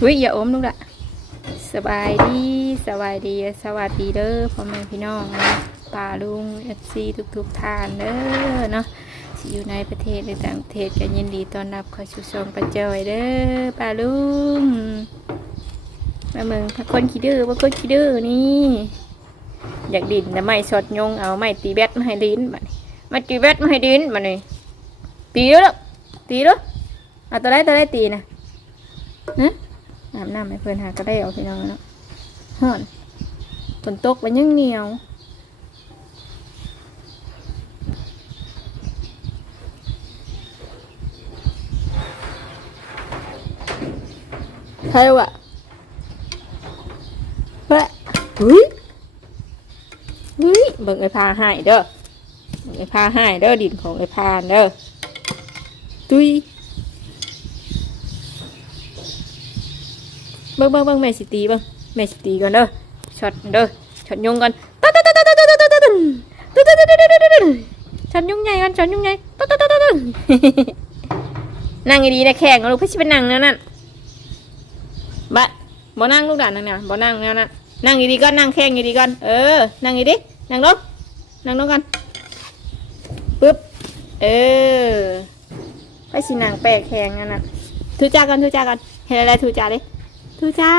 หุ้ยอย่าอมลูกละสบายดีสบายดีสวัสดีเด้อพ่อแม่พี่น้องนะป้าลุงเอฟซีทุกๆท่านเด้อเนาะที่อยู่ในประเทศหรือต่างประเทศก็ยินดีต้อนรับเข้าสู่ช่องประจอยเด้อป้าลุงมาเมืองพระคนขี้ดื้อพระคนขี้ดื้อนี่อยากดินแต่ไม่สดยงเอาไม่ตีแบตมาให้ดินมามาตีแบตมาให้ดินมาหนี่ตีแล้วตีแล้วเอาตัวไรตัวไรตีนะนะ อาบน้ำให้เพื่อนหาก็ได้เอาพี่น้องเนาะห่อนฝนตกมันยังเหนียวใครวะเฮ้ยหุ้ยเฮ้ยเบิ่งไอ้พาให้เด้อเบิ่งไอ้พาให้เด้อดินของไอ้พาเด้อตุย บิ่งเบิ่งเบิ่งแม่สิตีเบิ่งแม่สิตีก่อนเด้อช็อตเด้อช็อตยุงก่อนตึ๊ดตึ๊ดตึ๊ดตึ๊ดตึ๊ดตึ๊ดตึ๊ดตึ๊ดตึ๊ดตึ๊ดตึ๊ดตึ๊ดช็อตยุงใหญ่ก่อนช็อตยุงใหญ่ตึ๊ดตึ๊ดตึ๊ดตึ๊ดตึ๊ดนั่งดีๆนะแข่งลูกพี่ชิเป็นนั่งแล้วนั่นบะบ่นั่งลูกด่านนั่งเนี่ยบ่นั่งแล้วนั่นนั่งดีๆก่อนนั่งแข้งดีๆก่อนเออนั่งดีๆนั่งลงนั่งลงกันปึ๊บเออไปสินั่งแปะแข้งนั่นน่ะทูจ้ากันทูจ้ากันเห็นอะไรทูจ้าดิ ทูจ้า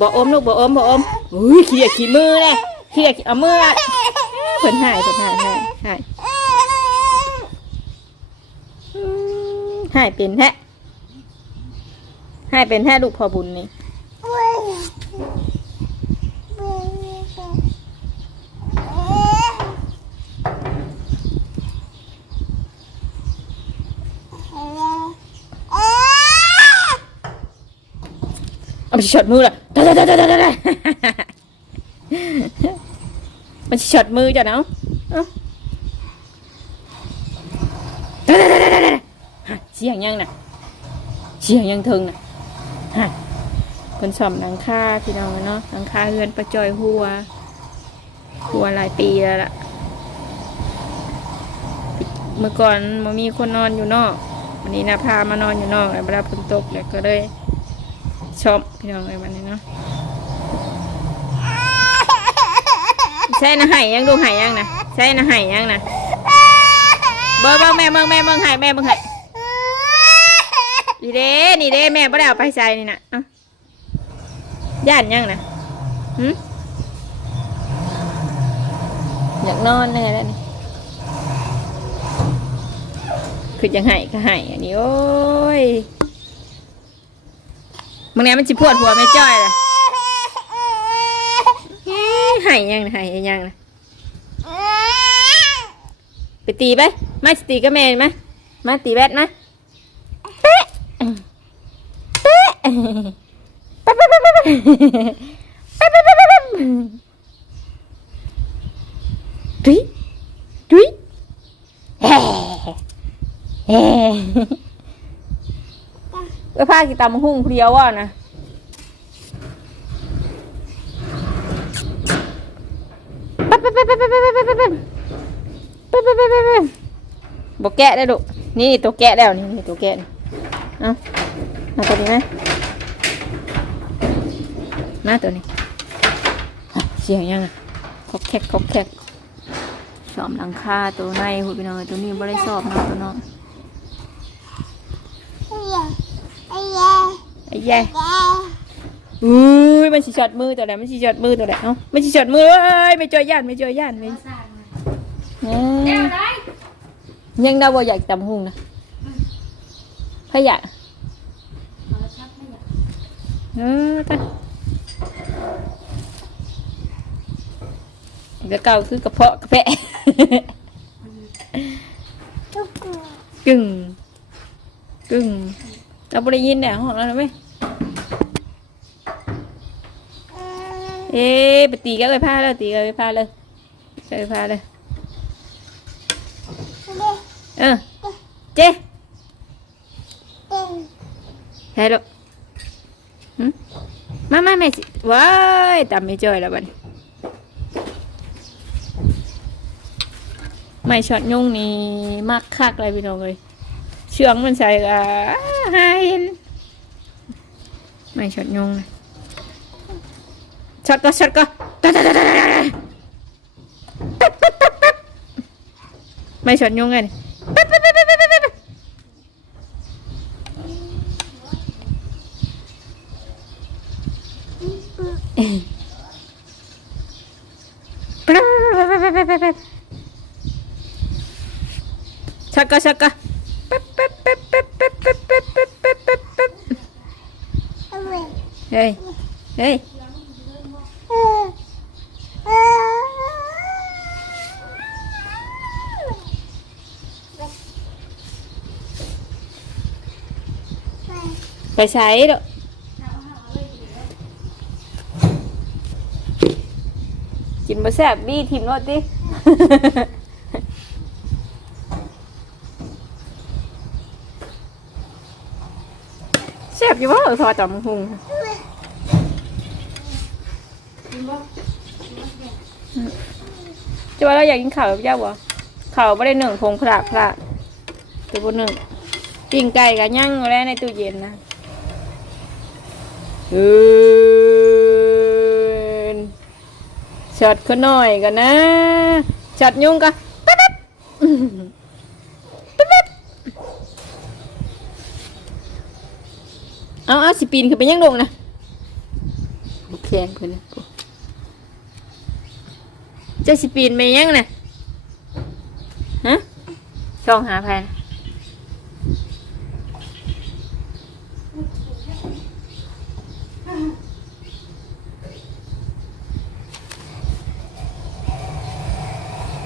บ่อมลูกบ่อมบ่อมอุ้ยขี้อยากขี้มือเลยขี้อยากเอามืออะเพิ่นหายเพิ่นหายหายหายหายเป็นแท้หายเป็นแท้ลูกพอบุญนี่ เอาไปช็อตมือเลยได้ได้ได้ได้ได้มันช็อตมือจ้ะเนาะเอาได้ได้ได้ได้ได้ฮะเสียงยังน่ะเสียงยังถึงน่ะฮะคนสอมหลังคาพี่น้องเนาะหลังคาเฮือนประจอยหัว หัวหลายปีแล้วล่ะ เมื่อก่อนมันมีคนนอนอยู่นอกวันนี้นะพามานอนอยู่นอกแล้วเวลาฝนตกแล้วก็เลย ชอบพี่น้องเลยวันนี้เนาะใช่นะไห่ยังดูไห่ยังนะใช่นะไห่ยังนะเบอร์เบอร์แม่เมืองแม่เมืองไห่แม่เมืองไห่นี่เด้นี่เด้แม่ไม่ได้เอาไปใส่นี่นะอ้าย่านยังนะหืมอยากนอนเลยแล้วนี่คือยังไห่ก็ไห่อันนี้โอ้ย มึงเนี้ยมันจิพวดหัวไม่จ้อยเลยหายยังนะหายยังนะไปตีไปมาสตีก็แม่ไหมมาตีแบดไหมเป๊ะเป๊ะเป๊ะเป๊ะเป๊ะเป๊ะเป๊ะเป๊ะเป๊ะเป๊ะเป๊ะดุยดุยเฮ้เฮ้ ไปพากีตามหุ่งเพียวว่ะนะปั๊บปั๊บปั๊บปั๊บปั๊บปั๊บปั๊บปั๊บปั๊บปั๊บปั๊บปั๊บปั๊บบอกแกะได้ลูกนี่ตัวแกะแล้วนี่นี่ตัวแก่เอามาตัวนี้ไหมมาตัวนี้เสียงยังอะคอกแคกคอกแคกสอมหลังคาตัวในหุ่นไปหน่อยตัวนี้ไม่ได้สอบนะตัวน้อง ไอ้แย่อุ้ยมันสิช็อตมือตัวไหนมันสิช็อตมือตัวไหนเอ้ามันสิช็อตมือเอ้ยไม่จอยย่านไม่จอยย่านไม่เอ้ยยังดาวบ่อยากจำหุ่งนะพะยะเออตาเดี๋ยวเก่าคือกระเพาะกระเพาะกึ่งกึ่ง เราไม่ได้ยินเนี่ยห้องเราไหมเอ๊ะไปตีกันเลยผ้าเลยตีกันเลยผ้าเลยกันเลยผ้าเลยเออเจ๊ให้ลูกหึมามาแม่สิว้ายตำไม่จ่อยแล้วบัดนี้ไม่ช็อตยุ่งนี่มากคักเลยพี่น้องเลย เชืองมันใส่ก็หาเห็นไม่ช็อตยงช็อก็ช็อตก็ตัดตัดตัดตัดตัดตัดไม่ชดอยงไงตัดตัดตัดตัดตัดชักก็ชักก็ Đây. Đây. Phải xài đâu. Chín bữa xẹp đi thìm nó tí. xẹp chứ bó ở thôi hùng. จะว่าเราอยากกินข้าวกับเจ้าบ่ข้าวไม่ได้หนึ่งพงพระพระตัวบนหนึ่งปิ้งไก่กับย่างแล้วในตู้เย็นนะเอืนช็อตเขาหน่อยกันนะช็อตยุ่งกันปั๊บปั๊บปั๊บเอาเอาสิปีนขึ้นไปยังลงนะโอเคเพื่อนนะเจะสิปีนไปยังนะฮะช่องหาใครนะ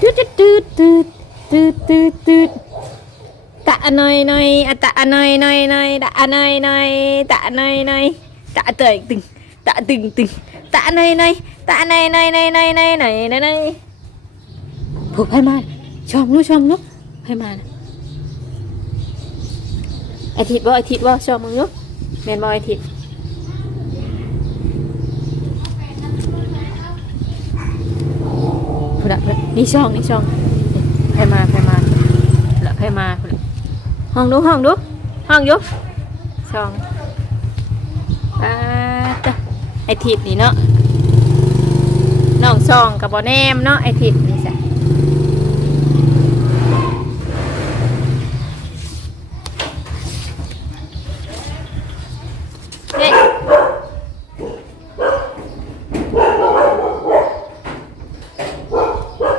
ตืดตืดตืดตืดตืดตืดตะหน่อยหน่อยอะตะหน่อยหน่อยหน่อยตะหน่อยหน่อยตะหน่อยหน่อยตะเตยตึงตะตึงตึงตะหน่อยหน่อย ตะหน่อยหน่อยหน่อยหน่อยหน่อยหน่อยหน่อยหน่อยผู้ให้มาชมนู้ชมนู้ให้มาอาทิตย์บ่อาทิตย์บ่ชมมึงนู้แมนบ่อาทิตย์พุ่นละพุ่นละนี่ช่องนี่ช่องให้มาให้มาละให้มาพุละห้องดูห้องดูห้องยู่ช่องอ่าจ้ะไอทิดนี่เนาะ น้องช่องกับบอแนมเนาะไอทิดนี่จ้ะ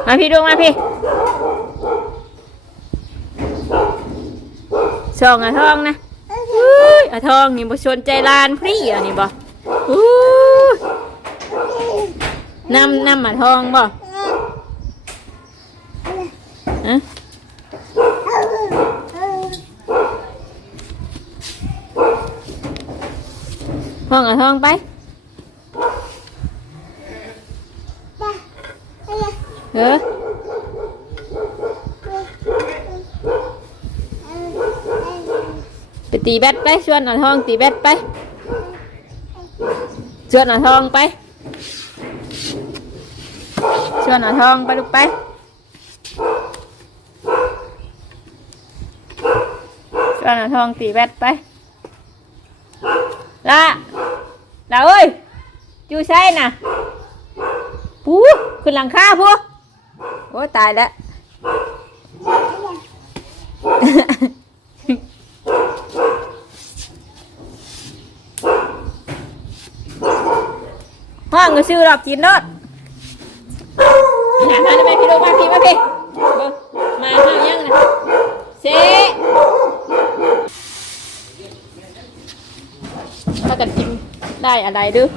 มาพี่ดูมาพี่สองอะทองนะอุ้ยอะทองนี่บ่ชนใจลานพรี่อะนี่บ่อู้ น้ำน้ำอะทองบ่ฮะทองอะทองไปเออไปตีแบตไปชวนอะทองตีแบตไปชวนอะทองไป ชวนอะทองไปลูกไปชวนอะทองตีแบตไปละละเอ้ยอยู่ใช่น่ะปูขึ้นหลังคาพวกโอ้ตายแล้วห้องก็ชื่อดอกกินรถ หาทานได้ไหมพี่ลูกมาพี่มาพี่เบิ่งมาห้างยังนะเซ่ถ้ากันกินได้อะไรดื้อ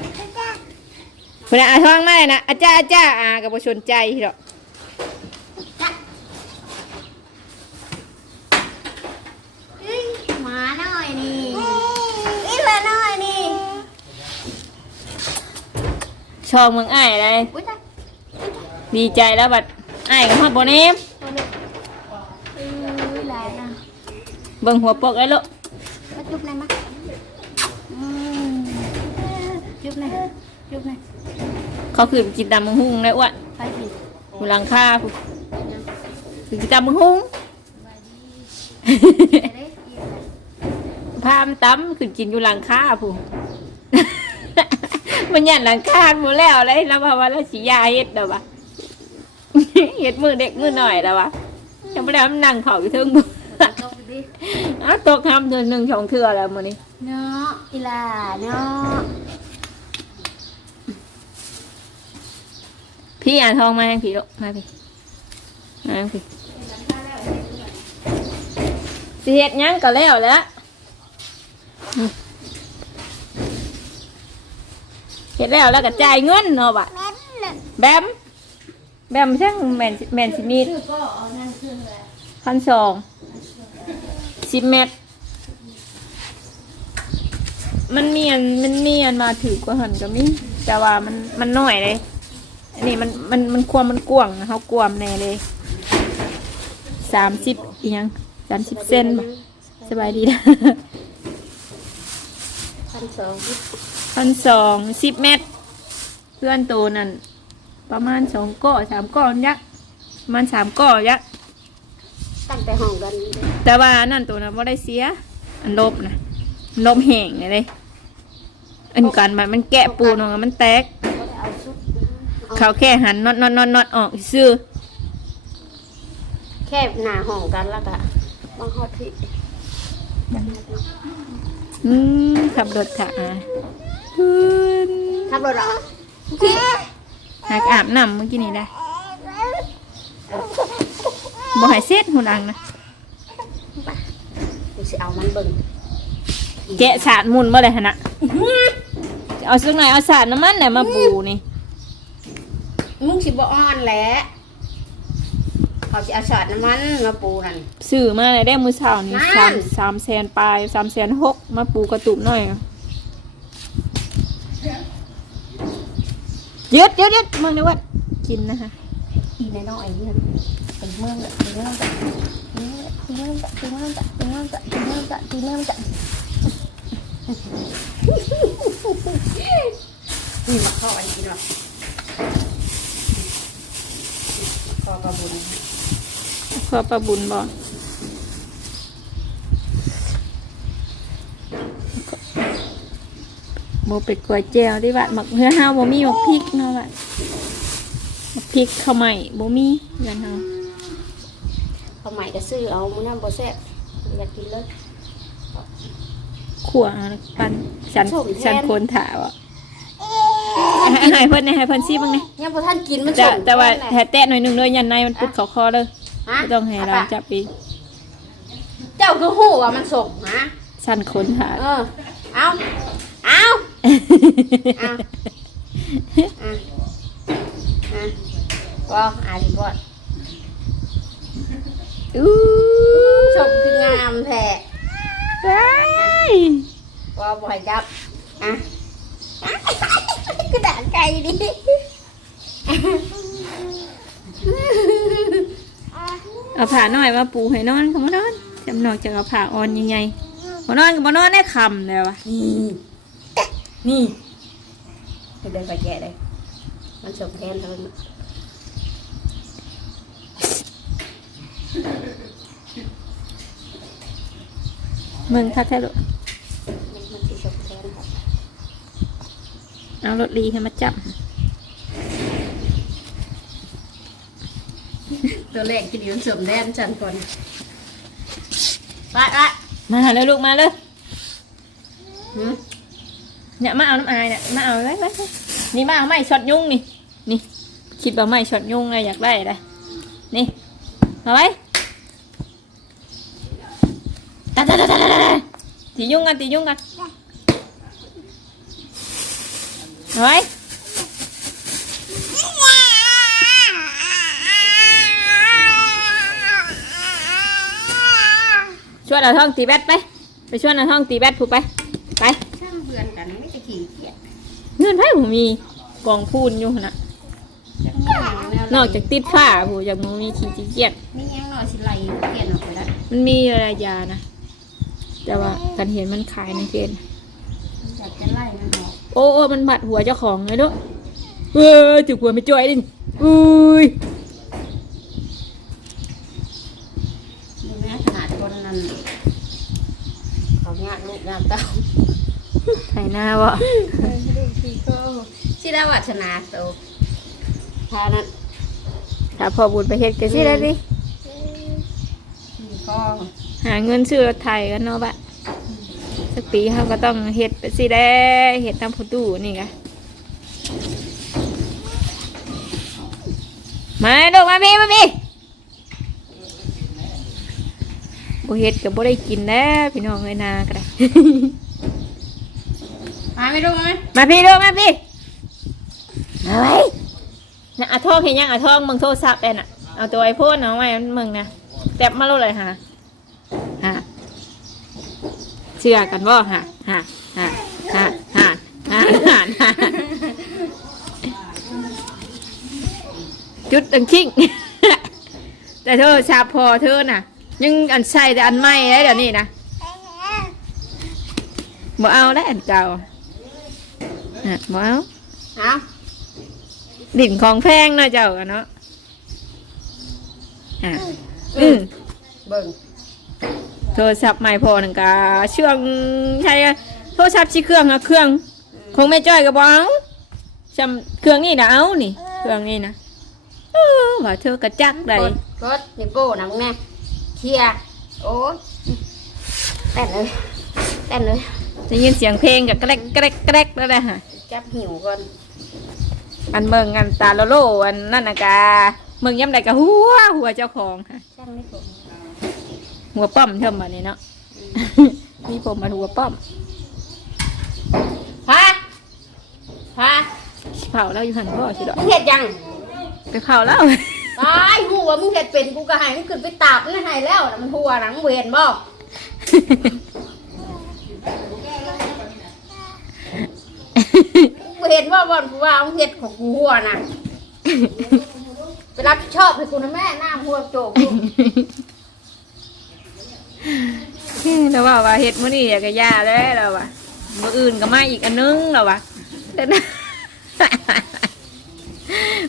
คุณอาท้องมาเลยนะอาจ้าอาจ้าอากับประชนใจหรอกหมาหน่อยนี่นี่มาหน่อยนี่ชอบมึงอ้ายอะไรอุ้ยตาย ดีใจแล้วบัดอ้ายกับฮอดโบเนมอุ้ยหลายนะเบิ่งหัวปกไอ้ลูกมาจุ๊บหน่อยมาอืมจุ๊บหน่อยจุ๊บหน่อยเขาคือกินตำมังหุงเลยอ้วนไปสิกูหลังคากูคือกินตำมังหุงไปเลยกินเลยพามตำคือกินอยู่หลังคาผู้อมันยันหลังคาหมดแล้วเลยแล้วว่าว่าแล้วสิยาเฮ็ดเด้อวะ เฮ็ดมือเด็กมือหน่อยแล้ววะยังไม่ได้มันนั่งเผาอยู่เทึงมือเข้าไปดิอ้าวตกทำเดือนหนึ่งสองเทื่อแล้วมื้อนี้เนาะอีหลาเนาะพี่อ่านทองมาให้พี่ลูกมาพี่มาให้พี่สิเฮ็ดหยังก็แล้วแหล้วเฮ็ดแล้วแล้วก็จ่ายเงินเนาะบะแบม แบมช่างแมนแมนสิมีคือก็เอานั่นคืออะไรพันสองสิบเมตร มันมีอันมันมีอันมาถือกว่าหันก็มีแต่ว่ามันมันน้อยเลยอันนี้มันมันมันความมันกว้างนะเขากวามแน่เลยสามสิบอีหยังสามสิบเซนบ่สบายดีนะพันสองพันสองสิบเมตร เพื่อนโตนั่น ประมาณสองก้อสามก้อนยักษ์ประมาณสามก้อยักษ์ตั้งแต่ห้องกันเลยแต่ว่านั่นตัวนะว่าได้เสีย อันลบนะลบแห้งเลย อันกันมันมันแกะปูนออกมามันแตกก็ได้เอาชุดเอาเขาแค่หันน็อตน็อตน็อตน็อตออกซื้อแค่หน้าห้องกันแล้วก็บางฮอดที่อืมขับรถค่ะอืมขับรถเหรอ หากอาบน้ำเมื่อกี้นี้ได้บ่ใหายเซ็ตหูดังนะกูสิเอามันเบิ่งแกะสาดมุนบ่เลยฮะนะเอาสักหน่อยเอาสาดน้ำมันไหนมาปูนี่มึงสิบ่อ่อนแหละเขาสิเอาช็อตน้ำมันมาปูนั่นซื้อมาเลยได้มือเช้านี่นั่สามนสามแสนปลายสามแสนหกมาปูกระตุกหน่อย ยึดยึดยึดมึงในวัดกินนะคะอีในน้อยๆนี่เป็นเมืองละเป็นเมืองละเป็นเมืองละเป็นเมืองละเป็นเมืองละเป็นเมืองละเป็นเมืองละนี่มาเข้าอันนี้หน่อยขอกระบุญขอประบุญบอก โมเป็ดกล้วยแจวที่วัดหมักเนื้อห้าวโมมีหมักพริกเนาะวัดหมักพริกข้าวใหม่โมมีเงินเฮาเขาใหม่ก็ซื้อเอามื้อน้ำบ่แซ่บอยากกินเลยขั่วเอาแล้วปันฉันส้มแทนฉันโคนถาวอะให้เพิ่นให้เพิ่นซีบ้างนี่ยังพอท่านกินมันแต่ส่งแต่ว่าแทแฮนแตะหน่อยหนึงเลยยันในมันปุดเขาคอเลยฮะไม่ต้องให้เราอะจับปีเจ้าคือหู้ว่ามันส่งฮะฉันโคนถาเออเอาเอาอะอะอะก็อ่านดีก่อนอู้ชมคืองามแท้ไปก็บ่อยจับอะอะกระดาษไก่ดิเอาผ้าหน่อยมาปูให้นอนก็มานอนจำนอกจากเอาผ้าอ่อนยังไงมานอนก็มานอนได้คำเลยวะ นี่นี่เดินไปแกะเลยมันส่งแทนเธอมึงทักแค่ลูกมันมันสิส่งแทนครับเอารถลีให้มาจับ ตัวแรกที่เดี๋ยวส่งแทนฉันก่อนไปไปมาหาเลยลูกมาเลยหืม เนี่ยมาเอาน้ำอายเนี่ยมาเอาไว้ไว้นี่มาเอาไม้ช็อตยุงนี่ นี่ คิดว่าไม้ช็อตยุงไงอยากได้เลยนี่เอาไว้ตาตาตาตาตาตาตียุงกันตียุงกันเอาไว้ชวนเอาท่องตีแบดไป ไปชวนเอาท่องตีแบดผูกไป ไปช่างเบือนกันไม่จะขี่เกียจ เงินไพ่ผมมีกองพูนอยู่นะนอกจากติดผ้าผู้จากมูมีขี้ขี้เกียจมียังหน่อยสิไหลเกียจออกไปแล้วมันมีอะไรยานะ แต่ว่ากันเห็นมันขายในเกณฑ์อยากจะไล่มันออกโอ้โอ้มันบัดหัวเจ้าของเลยด้วยเออถือหัวไม่จ่อยดิอุ้ยนี่แม่ขนาดคนนั้นเขาญาติลูกญาติเต้าไถนาบ่ สิได้วัฒนาโตพานั้นถ้าพ่อบุญไปเฮ็ดก็สิได้ดิพ่อหาเงินซื้อรถไถกันเนาะบะสักปีเขาก็ต้องเฮ็ดไปสิได้เฮ็ดตามผู้ตู้นี่กะมาดูมาพี่มาพี่บ่เฮ็ดก็บ่ได้กินแล้วพี่น้องเอ้ยนาก็ได้ มาไม่รู้ไหมมาพี่ดูมาพี่ เฮ้ยนะอาทองเห็นยังอาทองมึงโทรศัพท์แอนอะเอาตัวไอ้พูดเนาะไว้มึงนะแตบมาโลดเลยฮะฮะเชื่อกันบ่ฮะฮะฮะฮะฮะฮะจุดตังชิงแต่เธอชาพอเธอน่ะ ยังอันใช่แต่อันไม่เลยเดี๋ยวนี้นะบ่เอาแล้วอันเก่าบ่เอาเอา ดิ่นของแพงเนาะเจ้ากันเนาะอะอืมเบิ่งโทรศัพท์ใหม่พอหนึ่งกาเชื่องใช่โทรศัพท์ชีเครื่องอะเครื่องคงไม่จ้อยกับบ้เอาจำเครื่องนี่นะเอานี่เครื่องนี่นะเออว่าเธอกระจักได้กดกดนิ้วโป้นะมึงแม่เคลียร์โอ้ยเต้นเลยเต้นเลยได้ยินเสียงเพลงกับแกรกแกรกแกรกแล้วนะฮะจับหิวก่อน อันเมืองอันตาโลโลอันนั่นนะกาเมืองย้ำใดกะหัวหัวเจ้าของค่ะช่างไม่ถูกหัวป้อมเท่ามานี่เนาะมีผมมาหัวป้อมพาพาเผาแล้วอยู่หันพ่อชิดอกมึงเห็ดยังไปเผาแล้วตายหูว่ามึงเห็ดเป็นกูก็ให้มึงขึ้นไปตาบนั่นให้แล้วน่ะมันหัวหนังเวียนบ่กู เห็นว่าวันกูว่ามึงเห็ดของกูหัวน่ะไปรับผิดชอบให้กูนะแม่หน้าหัวโจกลูกแล้วว่าว่าเฮ็ดมื้อนี้อยากจะยาแล้วแล้วว่ะมื้ออื่นก็มาอีกอันนึงแล้วว่ะแต่นะ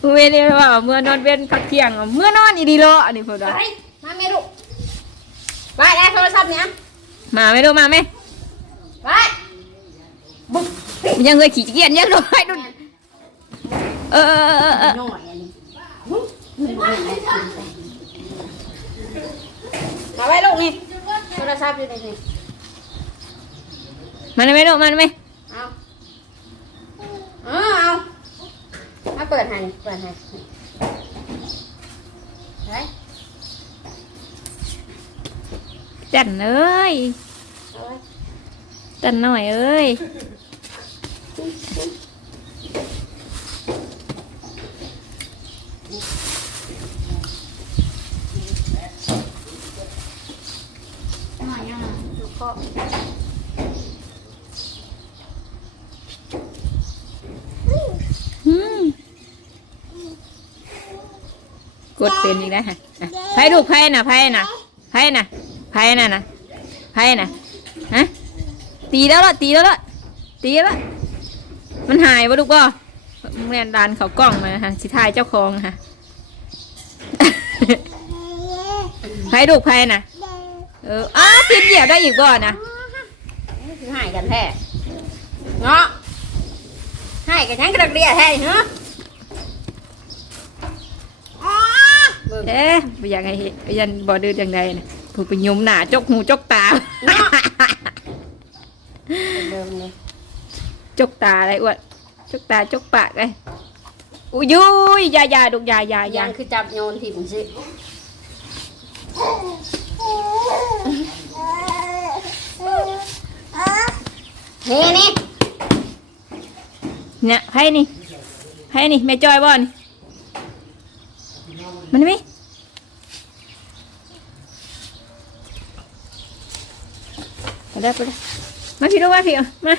มื้อเว้นนี่ว่าเมื่อนอนเว้นพักเที่ยงว่าเมื่อนอนอีดีโลอันนี้พุ่นไปว่ามาไม่ลูกไปได้โทรศัพท์เนี่ยมาไหม่ดูมาไหมไปบุ๊ก Nhà người chỉ kiện nhé rồi. Ờ ờ ờ. ờ, ờ. Mà bay lộn đi. Tôi đã sắp như này này. Mà này mày lộn, mà này mày. Không. Ờ không. Nó เปิดให้เปิดให้เฮ้ยจันเอ้ยจันหน่อยเอ้ย หน่อยยังดูก็กดเป็นอีกแล้วฮะอะไพ่ดูไพ่น่ะไพ่น่ะไพ่น่ะไพ่น่ะนะไพ่น่ะฮะตีแล้วล่ะตีแล้วล่ะตีแล้วล่ะ มันหายปะลูกก็มึงเรียนดานเขากล้องมาฮะสิทายเจ้าของฮะไพ่ดูไพ่น่ะ เอออ้าตีนเหยียบได้อีกบ่นะคือหายกันแท้เงาะหายกันยังกระเดียแท้เหรอเบิ่งเอ๊ะไม่อยากให้เห็นยันบ่ดื้อจังใดนะผู้ไปยุมหน้าจกหูจกตาเนาะเดิมเลย จกตาอะไรอ้วนจกตาจกปากเลยอุ้ยยุยอยาอยาดุกอยาอยาอยายังคือจับโยนถิ่มสิเฮ้นี่เนี่ยไพ่นี่ไพ่นี่แม่จอยบ่นี่มันไหมไปได้ไปได้มาพี่ดูมาพี่เอามา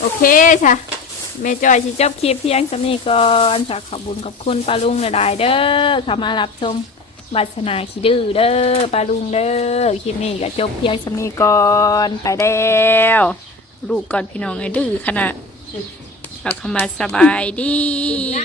โอเคค่ะแม่จอยชิจบคลิปเพียงสำนี้ก่อนฝากขอบคุญขอบคุณป้าลุงหลายๆเด้อเข้ามารับชมบัสนาขี้ดื้อเด้อป้าลุงเด้อคลิปนี้ก็จบเพียงสำนี้ก่อนไปแล้วลูกก่อนพี่น้องไอ้ดื้อขนาดเราเข้ามาสบายดี